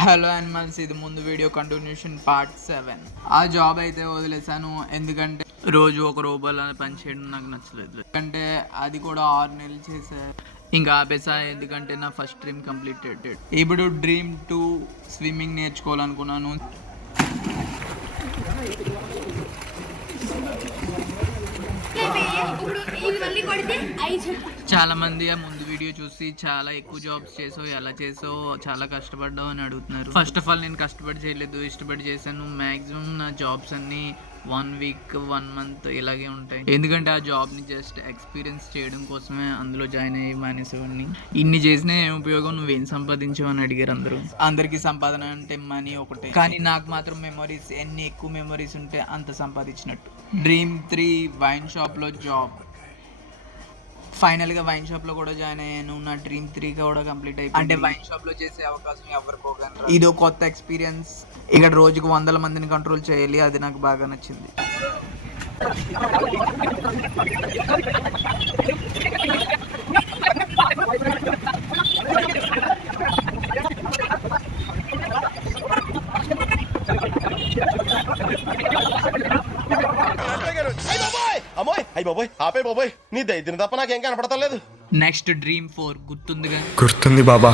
Hello animals, ఇది ముందు video continuation part 7. ఆ జాబ్ అయితే వదిలేసాను, ఎందుకంటే రోజు ఒక రూపాయలు పని చేయడం నాకు నచ్చలేదు. ఎందుకంటే అది కూడా 6 నెలలు చేసా, ఇంకా ఆపేసా. ఎందుకంటే నా ఫస్ట్ డ్రీమ్ కంప్లీటెడ్. ఇప్పుడు డ్రీమ్ 2 స్విమ్మింగ్ నేర్చుకోవాలనుకున్నాను. చాలా మంది ఆ ముందు వీడియో చూసి చాలా ఎక్కువ జాబ్స్ చేసావు, ఎలా చేసావు, చాలా కష్టపడ్డావు అని అడుగుతున్నారు. ఫస్ట్ ఆఫ్ ఆల్ నేను కష్టపడి చేయలేదు, ఇష్టపడి చేశాను. మాక్సిమం నా జాబ్స్ అన్ని 1 వీక్ 1 మంత్ ఇలాగే ఉంటాయి. ఎందుకంటే ఆ జాబ్ని జస్ట్ ఎక్స్పీరియన్స్ చేయడం కోసమే అందులో జాయిన్ అయ్యి మానేసేవాడిని. ఇన్ని చేసినా ఏం ఉపయోగం, నువ్వేం సంపాదించావు అని అడిగారు అందరూ. అందరికీ సంపాదన అంటే మనీ ఒకటే, కానీ నాకు మాత్రం మెమరీస్. ఎన్ని ఎక్కువ మెమరీస్ ఉంటే అంత సంపాదించినట్టు. డ్రీమ్ 3 వైన్ షాప్లో జాబ్. ఫైనల్గా వైన్ షాప్లో కూడా జాయిన్ అయ్యాను. నా డ్రీమ్ 3 కూడా కంప్లీట్ అయిపోయింది. అంటే వైన్ షాప్లో చేసే అవకాశం ఎవరికోగలరు. ఇదో కొత్త ఎక్స్పీరియన్స్. ఇక్కడ రోజుకు 100 మందిని కంట్రోల్ చేయాలి, అది నాకు బాగా నచ్చింది. నీ దైత్యం తప్ప నాకేం కనపడతలేదు. నెక్స్ట్ డ్రీమ్ 4 గుర్తుంది బాబా.